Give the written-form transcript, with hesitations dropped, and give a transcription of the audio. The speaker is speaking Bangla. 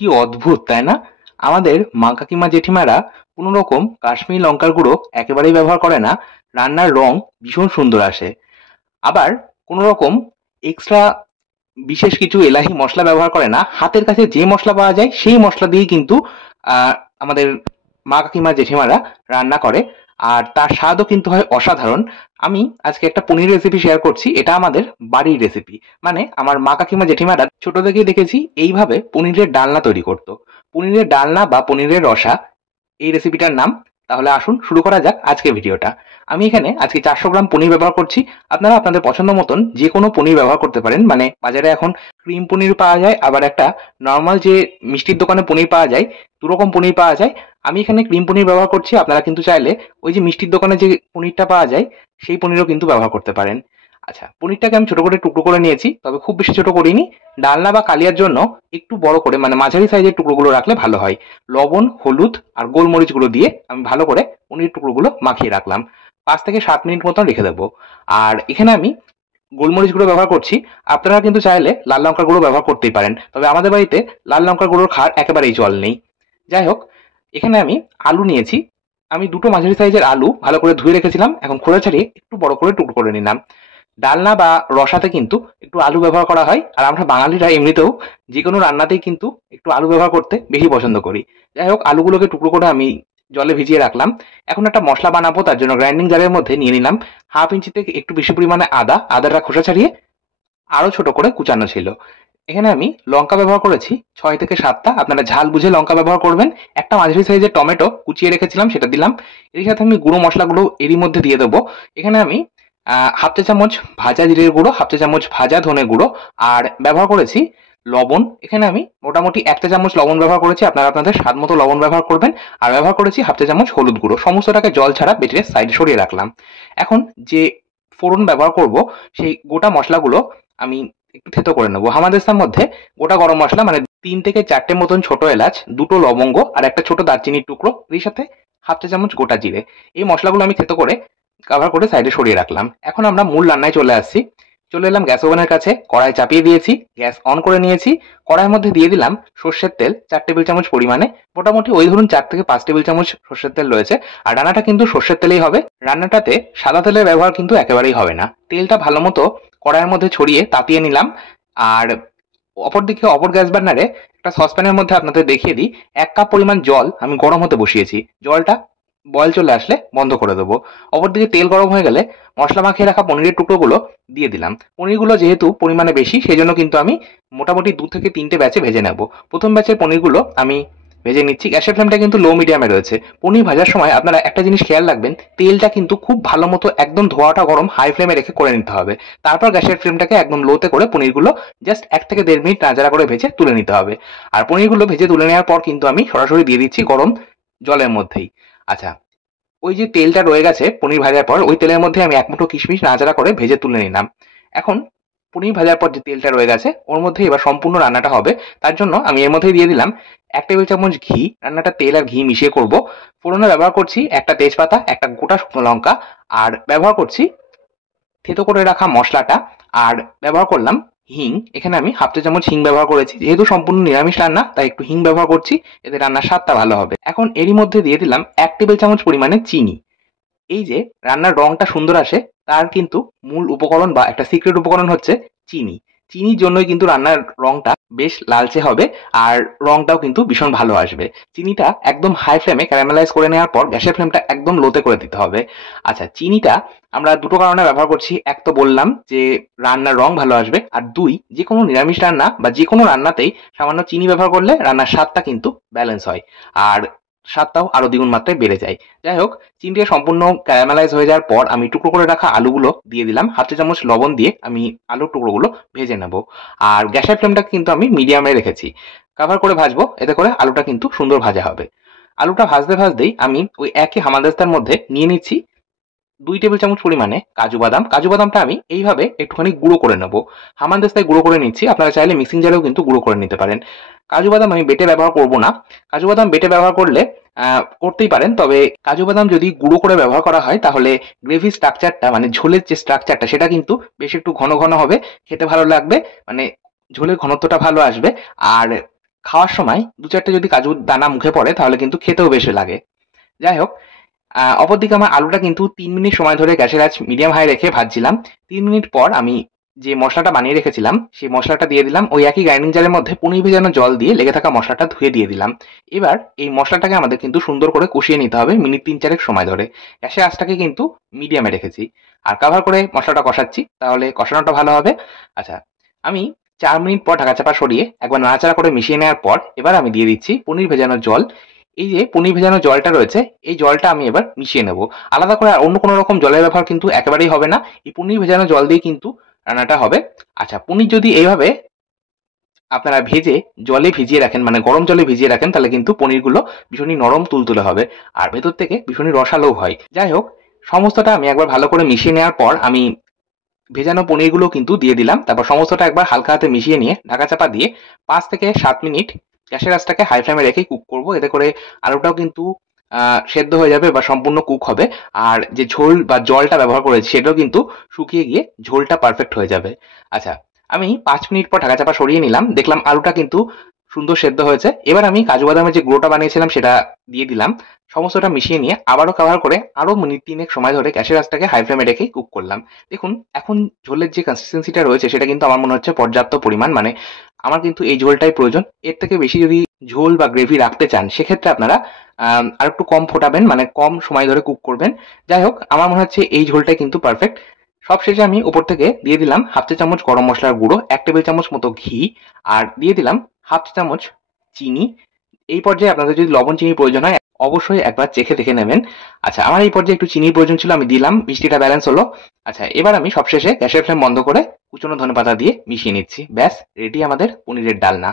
কি অদ্ভুত তাই না? আমাদের মা কাকিমা জেঠিমারা কোনো রকম কাশ্মীরি লঙ্কার গুঁড়ো একেবারেই ব্যবহার করে না। রান্নার রং ভীষণ সুন্দর আসে। আবার কোনো রকম এক্সট্রা বিশেষ কিছু এলাহি মসলা ব্যবহার করে না। হাতের কাছে যে মসলা পাওয়া যায় সেই মসলা দিয়েই কিন্তু আমাদের মা কাকিমা জেঠিমারা রান্না করে। আর তার স্বাদও কিন্তু হয় অসাধারণ। আমি আজকে একটা পনির রেসিপি শেয়ার করছি। এটা আমাদের বাড়ির রেসিপি। মানে আমার মা কাকিমা জেঠিমারা ছোট থেকেই দেখেছি এইভাবে পনিরের ডালনা তৈরি করতো। পনিরের ডালনা বা পনিরের রসা এই রেসিপিটার নাম। তাহলে আসুন শুরু করা যাক আজকের ভিডিওটা। আমি এখানে আজকে 400 গ্রাম পনির ব্যবহার করছি। আপনারা আপনাদের পছন্দ মতন যে কোনো পনির ব্যবহার করতে পারেন। মানে বাজারে এখন ক্রিম পনির পাওয়া যায়, আবার একটা নর্মাল যে মিষ্টির দোকানে পনির পাওয়া যায়, দুরকম পনির পাওয়া যায়। আমি এখানে ক্রিম পনির ব্যবহার করছি। আপনারা কিন্তু চাইলে ওই যে মিষ্টির দোকানে যে পনিরটা পাওয়া যায় সেই পনিরও কিন্তু ব্যবহার করতে পারেন। আচ্ছা, পনিরটাকে আমি ছোট করে টুকরো করে নিয়েছি, তবে খুব বেশি ছোট করিনি। ডালনা বা কালিয়ার জন্য একটু বড় করে মানে মাঝারি সাইজের টুকরোগুলো রাখলে ভালো হয়। লবণ, হলুদ আর গোলমরিচ গুঁড়ো দিয়ে আমি ভালো করে পনির টুকরোগুলো মাখিয়ে রাখলাম। 5 থেকে 7 মিনিট মতন রেখে দেবো। আর এখানে আমি গোলমরিচ গুঁড়ো ব্যবহার করছি। আপনারা কিন্তু চাইলে লাল লঙ্কার গুঁড়ো ব্যবহার করতেই পারেন, তবে আমাদের বাড়িতে লাল লঙ্কার গুঁড়োর খাওয়ার একেবারেই চল নেই। যাই হোক, এখানে আমি আলু নিয়েছি। আমি দুটো মাঝারি সাইজের আলু ভালো করে ধুয়ে রেখেছিলাম, এখন খোলা ছাড়িয়ে একটু বড় করে টুকরো করে নিলাম। ডালনা বা রসাতে কিন্তু একটু আলু ব্যবহার করা হয়, আর আমরা বাঙালিরা এমনিতেও যে কোনো রান্নাতেই কিন্তু একটু আলু ব্যবহার করতে বেশি পছন্দ করি। যাই হোক, আলুগুলোকে টুকরো করে আমি জলে ভিজিয়ে রাখলাম। এখন একটা মশলা বানাবো, তার জন্য গ্রাইন্ডিং জারের মধ্যে নিয়ে নিলাম হাফ ইঞ্চি থেকে একটু বেশি পরিমাণে আদাটা খোসা ছাড়িয়ে আরো ছোট করে কুচানো ছিল। এখানে আমি লঙ্কা ব্যবহার করেছি 6 থেকে 7টা। আপনারা ঝাল বুঝে লঙ্কা ব্যবহার করবেন। একটা মাঝারি সাইজের টমেটো কুচিয়ে রেখেছিলাম, সেটা দিলাম। এর সাথে আমি গুঁড়ো মশলাগুলো এরই মধ্যে দিয়ে দেবো। এখানে আমি হাফ চা চামচ ভাজা জিরের গুঁড়ো, হাফ চা চামচ ভাজা ধনে গুঁড়ো আর ব্যবহার করেছি লবণ। এখানে আমি মোটামুটি 1 চা চামচ লবণ ব্যবহার করেছি। আপনারা আপনাদের স্বাদ মতো লবণ ব্যবহার করবেন। আর ব্যবহার করেছি হাফ চা চামচ হলুদ গুঁড়ো। সমস্তটাকে জল ছাড়া বেটে সাইডে সরিয়ে রাখলাম। এখন যে ফোড়ন ব্যবহার করব সেই গোটা মশলাগুলো আমি একটু থেতো করে নেবো। হামানদিস্তার মধ্যে গোটা গরম মশলা মানে 3 থেকে 4টে মতন ছোট এলাচ, দুটো লবঙ্গ আর একটা ছোট দারচিনির টুকরো, এর সাথে হাফ চা চামচ গোটা জিরে, এই মশলাগুলো আমি থেতো করে কভার করে সাইডে সরিয়ে রাখলাম। এখন আমরা মূল রান্নায় চলে আসছি। চলে এলাম গ্যাস ওভেনের কাছে, কড়াই চাপিয়ে দিয়েছি, গ্যাস অন করে নিয়েছি। কড়াইয়ের মধ্যে দিয়ে দিলাম সর্ষের তেল 4 টেবিল চামচ পরিমাণে। মোটামুটি ওই ধরুন 4 থেকে 5 টেবিল চামচ সর্ষের তেল রয়েছে। আর রান্নাটা কিন্তু সর্ষের তেলেই হবে। রান্নাটাতে সাদা তেলের ব্যবহার কিন্তু একেবারেই হবে না। তেলটা ভালো মতো কড়াইয়ের মধ্যে ছড়িয়ে তাতিয়ে নিলাম। আর অপরদিকে অপর গ্যাস বার্নারে একটা সসপ্যানের মধ্যে আপনাদের দেখিয়ে দিই, 1 কাপ পরিমাণ জল আমি গরম হতে বসিয়েছি। জলটা বয়েল চলে আসলে বন্ধ করে দেবো। অপরদিকে তেল গরম হয়ে গেলে মশলা মাখিয়ে রাখা পনিরের টুকরোগুলো দিয়ে দিলাম। পনিরগুলো যেহেতু পরিমাণে বেশি, সেই জন্য কিন্তু আমি মোটামুটি 2 থেকে 3টে ব্যাচে ভেজে নেব। প্রথম ব্যাচের পনিরগুলো আমি ভেজে নিচ্ছি। গ্যাসের ফ্লেমটা কিন্তু লো মিডিয়ামে রয়েছে। পনির ভাজার সময় আপনারা একটা জিনিস খেয়াল রাখবেন, তেলটা কিন্তু খুব ভালো মতো একদম ধোয়াটা গরম হাই ফ্লেমে রেখে করে নিতে হবে। তারপর গ্যাসের ফ্লেমটাকে একদম লোতে করে পনিরগুলো জাস্ট 1 থেকে 1.5 মিনিট নাড়াচাড়া করে ভেজে তুলে নিতে হবে। আর পনিরগুলো ভেজে তুলে নেওয়ার পর কিন্তু আমি সরাসরি দিয়ে দিচ্ছি গরম জলের মধ্যেই। আচ্ছা, ওই যে তেলটা রয়ে গেছে পনির ভাজার পর, ওই তেলের মধ্যে আমি 1 মুঠো কিশমিশ নাড়াচাড়া করে ভেজে তুলে নিলাম। এখন পনির ভাজার পর যে তেলটা রয়ে গেছে ওর মধ্যে এবার সম্পূর্ণ রান্নাটা হবে। তার জন্য আমি এর মধ্যে দিয়ে দিলাম 1 টেবিল চামচ ঘি। রান্নাটা তেল আর ঘি মিশিয়ে করব। ফোড়নে ব্যবহার করছি একটা তেজপাতা, একটা গোটা শুকনো লঙ্কা, আর ব্যবহার করছি থেতো করে রাখা মশলাটা, আর ব্যবহার করলাম হিং। এখানে আমি হাফ চা চামচ হিং ব্যবহার করেছি। যেহেতু সম্পূর্ণ নিরামিষ রান্না তাই একটু হিং ব্যবহার করছি, এতে রান্নার স্বাদটা ভালো হবে। এখন এরই মধ্যে দিয়ে দিলাম 1 টেবিল চামচ পরিমাণে চিনি। এই যে রান্নার রংটা সুন্দর আসে তার কিন্তু মূল উপকরণ বা একটা সিক্রেট উপকরণ হচ্ছে চিনি। চিনির জন্যই কিন্তু রান্নার রংটা বেশ লালচে হবে, আর রংটাও কিন্তু ভীষণ ভালো আসবে। চিনিটা একদম হাই ফ্লেমে ক্যারামেলাইজ করে নেওয়ার পর গ্যাসের ফ্লেমটা একদম লোতে করে দিতে হবে। আচ্ছা, চিনিটা আমরা দুটো কারণে ব্যবহার করছি। এক তো বললাম যে রান্নার রং ভালো আসবে, আর দুই, যে কোনো নিরামিষ রান্না বা যে কোনো রান্নাতেই সামান্য চিনি ব্যবহার করলে রান্নার স্বাদটা কিন্তু ব্যালেন্স হয়, আর স্বাদটাও আরো দ্বিগুণ মাত্রায় বেড়ে যায়। যাই হোক, চিনিটা সম্পূর্ণ ক্যারামেলাইজ হয়ে যাওয়ার পর আমি টুকরো করে রাখা আলুগুলো দিয়ে দিলাম। হাফ চা চামচ লবণ দিয়ে আমি আলুর টুকরোগুলো ভেজে নেব। আর গ্যাসের ফ্লেমটা কিন্তু আমি মিডিয়ামে রেখেছি। কভার করে ভাজবো, এতে করে আলুটা কিন্তু সুন্দর ভাজা হবে। আলুটা ভাজতে ভাজতেই আমি ওই একই হামানদিস্তার মধ্যে নিয়ে নিচ্ছি 2 টেবিল চামচ পরিমাণে কাজু বাদাম। কাজু বাদামটা আমি এইভাবে একটুখানি গুঁড়ো করে নেব। হামানদিস্তায় গুঁড়ো করে নিচ্ছি, আপনারা চাইলে মিক্সিং জারেও কিন্তু গুঁড়ো করে নিতে পারেন। কাজু বাদাম আমি বেটে ব্যবহার করব না। কাজু বাদাম বেটে ব্যবহার করলে করতেই পারেন, তবে কাজু বাদাম যদি গুঁড়ো করে ব্যবহার করা হয় তাহলে গ্রেভি স্ট্রাকচারটা মানে ঝোলের যে স্ট্রাকচারটা সেটা কিন্তু বেশ একটু ঘন ঘন হবে, খেতে ভালো লাগবে, মানে ঝোলের ঘনত্বটা ভালো আসবে। আর খাওয়ার সময় ২-৪টে যদি কাজুর দানা মুখে পড়ে তাহলে কিন্তু খেতেও বেশ লাগে। যাই হোক, অপরদিকে আমার আলুটা কিন্তু ৩ মিনিট সময় ধরে গ্যাসের আঁচ মিডিয়াম হাই রেখে ভাজছিলাম। ৩ মিনিট পর আমি যে মসলাটা বানিয়ে রেখেছিলাম সেই মসলাটা দিয়ে দিলাম। ওই একই গ্রাইন্ডিং জারের মধ্যে পনির ভেজানো জল দিয়ে লেগে থাকা মসলাটা ধুয়ে দিয়ে দিলাম। এবার এই মসলাটাকে আমাদের কিন্তু সুন্দর করে কষিয়ে নিতে হবে মিনিট ৩-৪ সময় ধরে। গ্যাসের আঁচটাকে কিন্তু মিডিয়ামে রেখেছি। আর কভার করে মসলাটা কষাচ্ছি, তাহলে কষানোটা ভালো হবে। আচ্ছা, আমি ৪ মিনিট পর ঢাকা চাপা সরিয়ে একবার নাড়াচাড়া করে মিশিয়ে নেওয়ার পর এবার আমি দিয়ে দিচ্ছি পনির ভেজানো জল। এই যে পনির ভেজানো জলটা রয়েছে, এই জলটা আমি এবার মিশিয়ে নেব। আলাদা করে আর অন্য কোনো রকম জলের ব্যবহার কিন্তু একেবারেই হবে না। এই পনির ভেজানো জল দিয়ে কিন্তু রান্নাটা হবে। আচ্ছা, পনির যদি এইভাবে আপনারা ভেজে জলে ভিজিয়ে রাখেন, মানে গরম জলে ভিজিয়ে রাখেন, তাহলে কিন্তু পনিরগুলো ভীষণই নরম তুলতুলে হবে আর ভেতর থেকে ভীষণই রসালোও হয়। যাই হোক, সমস্তটা আমি একবার ভালো করে মিশিয়ে নেওয়ার পর আমি ভেজানো পনিরগুলো কিন্তু দিয়ে দিলাম। তারপর সমস্তটা একবার হালকা হাতে মিশিয়ে নিয়ে ঢাকা চাপা দিয়ে ৫ থেকে ৭ মিনিট গ্যাসের আঁচটাকে হাই ফ্লেমে রেখেই কুক করব। এতে করে আলুটাও কিন্তু সেদ্ধ হয়ে যাবে বা সম্পূর্ণ কুক হবে। আর যে ঝোল বা জলটা ব্যবহার করেছি সেটাও কিন্তু শুকিয়ে গিয়ে ঝোলটা পারফেক্ট হয়ে যাবে। আচ্ছা, আমি ৫ মিনিট পর ঢাকা চাপা সরিয়ে নিলাম। দেখলাম আলুটা কিন্তু সুন্দর সেদ্ধ হয়েছে। এবার আমি কাজু বাদামের যে গুঁড়োটা বানিয়েছিলাম সেটা দিয়ে দিলাম। সমস্তটা মিশিয়ে নিয়ে আবারও কভার করে আরো মিনিট ৩ সময় ধরে গ্যাসের আঁচটাকে হাই ফ্লেমে রেখেই কুক করলাম। দেখুন, এখন ঝোলের যে কনসিস্টেন্সিটা রয়েছে সেটা কিন্তু আমার মনে হচ্ছে পর্যাপ্ত পরিমাণ। মানে আমার কিন্তু এই ঝোলটাই প্রয়োজন। এর থেকে বেশি যদি ঝোল বা গ্রেভি রাখতে চান সেক্ষেত্রে আপনারা আরেকটু কম ফোটাবেন, মানে কম সময় ধরে কুক করবেন। যাই হোক, আমার মনে হচ্ছে এই ঝোলটাই কিন্তু পারফেক্ট। সবশেষে আমি উপর থেকে দিয়ে দিলাম 1/2 চা চামচ গরম মসলার গুঁড়ো, ১ টেবিল চামচ মতো ঘি, আর দিয়ে দিলাম 1/2 চা চামচ চিনি। এই পর্যায়ে আপনাদের যদি লবণ চিনির প্রয়োজন হয় অবশ্যই একবার চেখে দেখে নেবেন। আচ্ছা, আমার এই পর্যায়ে একটু চিনির প্রয়োজন ছিল, আমি দিলাম, মিষ্টিটা ব্যালেন্স হলো। আচ্ছা, এবার আমি সবশেষে গ্যাসের ফ্লেম বন্ধ করে কুচনো ধনেপাতা দিয়ে মিশিয়ে নিচ্ছি। ব্যাস রেডি আমাদের পনিরের ডালনা।